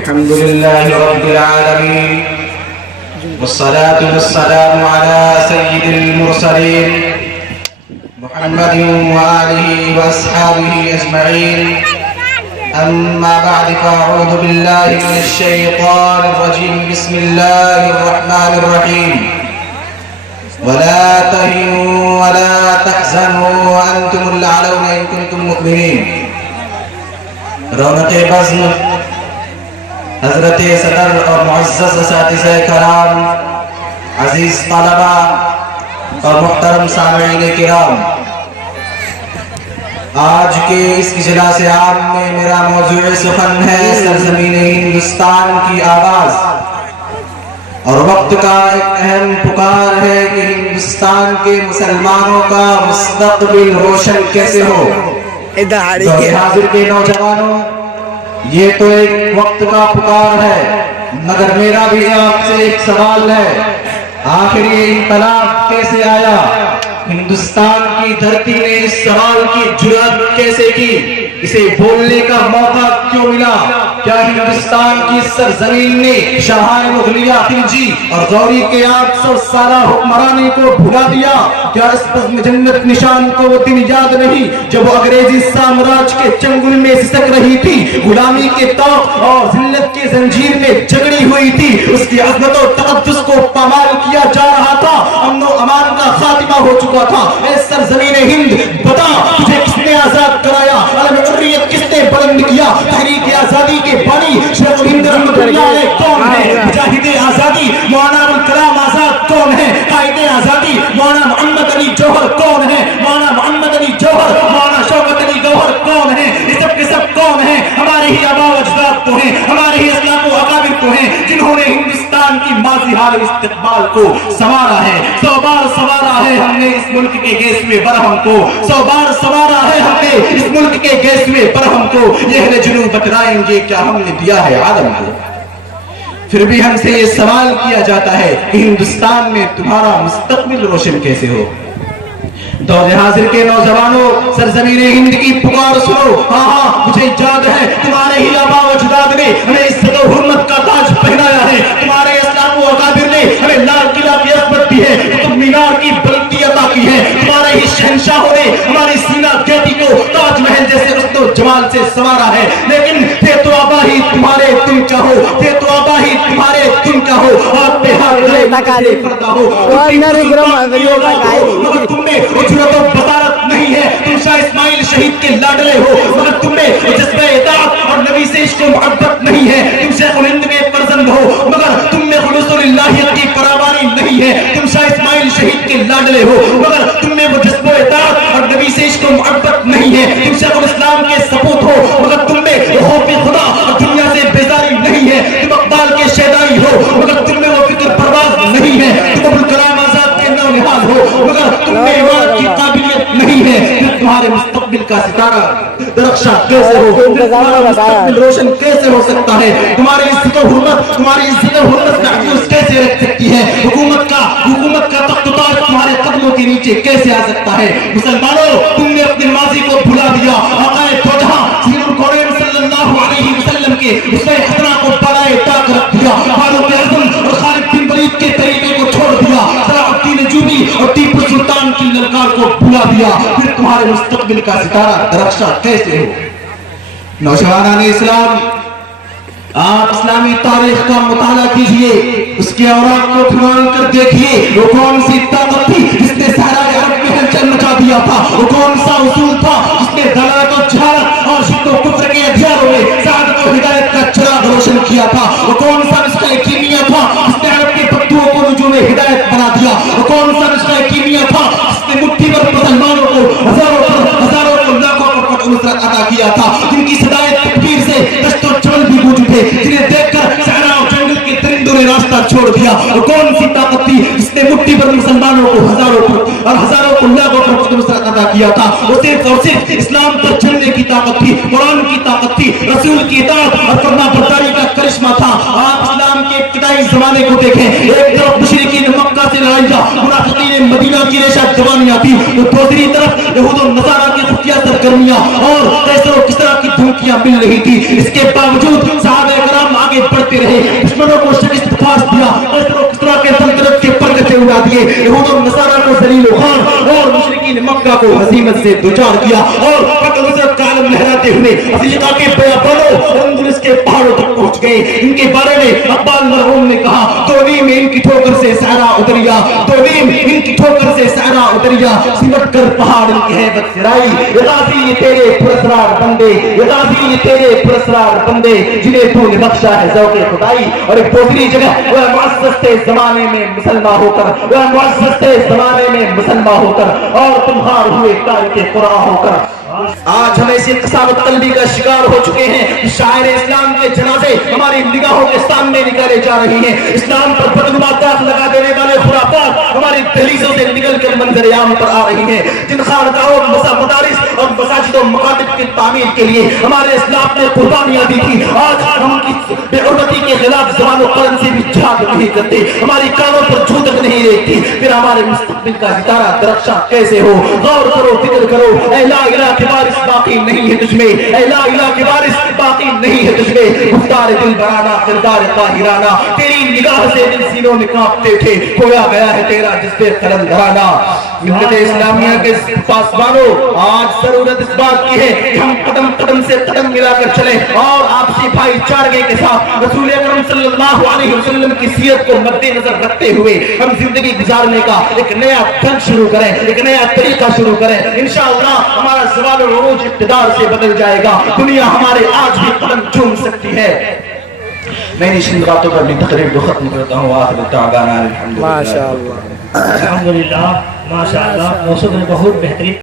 الحمد لله رب العالمين والصلاة والسلام على سيد المرسلين محمد وآله وأصحابه أجمعين. أما بعد فأعوذ بالله من الشيطان الرجيم. بسم الله الرحمن الرحيم. ولا تهنوا ولا تحزنوا وأنتم الأعلون إن كنتم مؤمنين. رونق بزم حضرت صدر اور معزز اساتذہ کرام، عزیز طلبہ اور محترم سامعین کرام، آج کے اس اجلاس عام میں میرا موضوع سخن ہے سرزمین ہندوستان کی آواز، اور وقت کا ایک اہم پکار ہے کہ ہندوستان کے مسلمانوں کا مستقبل روشن کیسے ہو. حاضر کے نوجوانوں، یہ تو ایک وقت کا پکار ہے، مگر میرا بھی آپ سے ایک سوال ہے، آخر یہ انقلاب کیسے آیا؟ ہندوستان کی دھرتی نے اس سوال کی جرأت کیسے کی؟ اسے بولنے کا موقع کیوں ملا؟ کیا ہندوستان کی سرزمین نے شاہان مغلیہ خلجی اور غوری کے 800 سالہ حکمرانی کو بھلا دیا؟ کیا اس بزم جنت نشان کو وہ دن یاد نہیں جب وہ انگریزی سامراج کے چنگل میں سسک رہی تھی، غلامی کے طوق اور ذلت کی زنجیر میں جگڑی ہوئی تھی، اس کی عظمت و تقدس کو پامال کیا جا رہا تھا، امن و امان کا خاتمہ ہو چکا تھا. اے سرزمین ہند، بتا تجھے کس نے آزاد کرایا؟ علم حریت کس نے بلند کیا؟ تحریک آزادی کے بانی شیخ الہند رحمۃ اللہ علیہ کون ہے؟ مجاہد آزادی مولانا ابوالکلام آزاد کون ہے؟ قائد آزادی مولانا محمد علی جوہر کون ہے؟ مولانا محمد علی جوہر، مولانا شوکت علی گوہر کون ہے؟ یہ سب کے سب کون ہیں؟ ہمارے ہی آباء و اجداد تو ہیں، ہمارے ہی اسلاف و اکابر تو ہیں، جنہوں نے ہندوستان کی ماضی حال استقبال کو سنوارا ہے. 100 بار سنوارا ہے ہم نے اس ملک کے گیسوے برہم کو، 100 بار سنوارا ہے ہم نے اس ملک کے گیسوے برہم کو. یہ اہل جنوب بتلائیں گے کیا ہم نے دیا ہے عالم کو؟ پھر بھی ہم سے یہ سوال کیا جاتا ہے کہ ہندوستان میں تمہارا مستقبل روشن کیسے ہو؟ دور حاضر کے نوجوانوں، سرزمین ہند کی پکار سنو. ہاں مجھے یاد ہے تمہارے ہی آباء و اجداد نے ہمیں عزت و حرمت کا تاج پہنایا ہے، تمہارے اسلاف و اکابر نے ہمیں لال قلعہ کی عظمت دی ہے، قطب مینار کی بلندی عطا کی ہے، تمہارے ہی شہنشاہوں نے ہماری سینہ گیٹی کو تاج محل جیسے حسن و جمال سے سنوارا ہے. لیکن تھے تو آبا ہی تمہارے تم کا ہو، تھے تو آبا ہی تمہارے تم کا ہو، ہاتھ پہ ہاتھ لے پردہ ہو، مگر تم میں اجرت و بطالت نہیں ہے. تم شاہ اسماعیل شہید کے لاڈلے ہو، مگر تم میں جذبہ اطاعت اور نبی سے عشق و محبت نہیں ہے. تم شیخ الہند میں فرزند ہو، مگر تم میں خلوص اللہیت کی فراوانی نہیں ہے. تم شاہ اسماعیل شہید کے لاڈلے ہو، مگر تم میں وہ جذبہ اطاعت اور نبی سے عشق و محبت نہیں ہے. تم شیخ الاسلام کے سپوت ہو، مگر تم میں خوف خدا اور دنیا سے بیزاری نہیں ہے. تم اقبال کے شیدائی ہو، مگر تم میں وہ فکر پرواز نہیں ہے. تم ابوالکلام آزاد کے نونہال ہو، مگر تم میں ایمان کی قابلیت نہیں ہے. تمہارے مستقبل کا ستارہ درخشاں کیسے ہو؟ تمہارا مستقبل روشن کیسے ہو سکتا ہے؟ تمہاری عزت و حرمت محفوظ کیسے رکھ سکتی ہے؟ حکومت کا تخت و تاج تمہارے قدموں کے نیچے کیسے آ سکتا ہے؟ مسلمانوں، تم نے اپنے ماضی کو بھلا دیا. آقا توجہ سید الکونین صلی اللہ علیہ وسلم کے اسوہ حسنہ کو بالائے طاق رکھ دیا. فاروق اعظم اور خالد بن ولید کے طریقے کو چھوڑ دیا. صلاح الدین ایوبی اور ٹیپو سلطان کی للکار کو بھلا دیا. پھر تمہارے مستقبل کا ستارہ درخشاں کیسے ہو؟ نوجوانان اسلام، آپ اسلامی تاریخ کا مطالعہ کیجئے، اس کے اوراق کو کھول کر دیکھیے. وہ کون سی طاقت تھی جس نے صحرائے عرب میں ہلچل مچا دیا تھا؟ وہ کون سا اصول تھا جس نے ضلالت و جہالت اور شرک و کفر کے ہتھیاروں میں سعادت و ہدایت کا چراغ روشن کیا تھا؟ وہ کون سا نسخہ کیمیا تھا جس نے عرب کے پتھروں کو نجوم ہدایت بنا دیا؟ وہ کون سا نسخہ کیمیا تھا جس نے مٹھی پر مسلمانوں کو ہزاروں کو لاکھوں پر فتح نصرت عطا کیا تھا؟ جن کی صدائے تکبیر سے دشت و جبل بھی گونج اٹھے، جنہیں دیکھ کر صحرا اور جنگل کے درندوں نے راستہ چھوڑ دیا. وہ کون سی طاقت تھی جس نے مٹھی پر مسلمانوں کو ہزاروں کو لاکھوں پر فتح نصرت عطا کیا تھا؟ وہ صرف اور صرف اسلام پر چلنے کی طاقت تھی، قرآن کی طاقت تھی، رسول کی اطاعت اور فرما برداری کا کرشمہ تھا. آپ اسلام کے ابتدائی زمانے کو دیکھیں، ایک طرف مشرکین مکہ سے لڑائیاں، منافقین مدینہ کی ریشہ جوانیاں تھی، تو دوسری طرف یہود و نصارہ کی خفیہ سرگرمیاں اور قیصر و کسریٰ کی دھمکیاں مل رہی تھی. اس کے باوجود صحابہ کرام آگے دیے, یہود و نصارہ کو ذلیل و خوار اور مشرکین مکہ کو ہزیمت سے دوچار کیا, اور حق نصرت کا علم لہراتے ہوئے افریقہ کے بیابانوں اور اندلس کے پہاڑوں تک پہنچ گئے. ان کے بارے میں اقبال مرحوم نے کہا, دو نیم ان کی ٹھوکر سے صحرا اتریا, دو نیم ان کی ٹھوکر سے صحرا اتریا, سمٹ کر پہاڑ ان کی ہیبت سرائی. یہ غازی یہ تیرے پرسرار بندے, یہ غازی یہ تیرے پرسرار بندے, جنہیں تو نے بخشا ہے ذوق خدائی. اور ایک دوسری جگہ, وہ معزز تھے زمانے میں مسلمان ہو کر, وہ معزز تھے زمانے میں مسلمان ہو کر, اور تم ہار ہوئے تاریخ قرآن ہو کر. آج ہم ایسی قساوت قلبی کا شکار ہو چکے ہیں, شاعر اسلام کے جنازے ہماری نگاہوں کے سامنے نکالے جا رہے ہیں. اسلام پر بدگما داغ لگا دینے والے خرافات ہماری دہلیزوں سے نکل کر منظر عام پر آ رہی ہیں. جن خانقاہوں, مدارس اور مساجد و مکاتب کی تعمیر کے لیے ہمارے اسلام نے قربانیاں دی تھی, آج ہم کی بے حرمتی کے خلاف زبان و قلم سے بھی جہاد نہیں کرتے, ہماری کانوں پر چھو تک نہیں رہتی. پھر ہمارے مستقبل کا ستارہ درخشاں کیسے ہو؟ غور کرو, فکر کرو. اے لا الہ کے وارث باقی نہیں ہے تجھ میں, اے لا الہ کے وارث باقی نہیں ہے تجھ میں. گفتار دل برانا, کردار قاہرانہ, تیری نگاہ سے دل سینوں میں کانپتے تھے, کھویا گیا ہے تیرا جس پہ قلم دھرانا. ملت اسلامیہ کے پاسبانوں, آج ضرورت اس بات کی ہے کہ ہم قدم قدم سے قدم ملا کر چلیں, اور آپسی بھائی چارگی کے ساتھ رسول اکرم صلی اللہ علیہ وسلم کی سیرت کو مد نظر رکھتے ہوئے ہم زندگی گزارنے کا ایک نیا ڈھنگ شروع کریں, ایک نیا طریقہ شروع کریں. انشاءاللہ ہمارا زوال و عروج اقتدار سے بدل جائے گا, دنیا ہمارے آج بھی قدم چوم سکتی ہے. میں ان باتوں پر اپنی تقریر کو ختم کرتا ہوں. آخر دعوانا الحمدللہ. الحمدللہ, ماشاءاللہ, موسیقی بہت بہترین.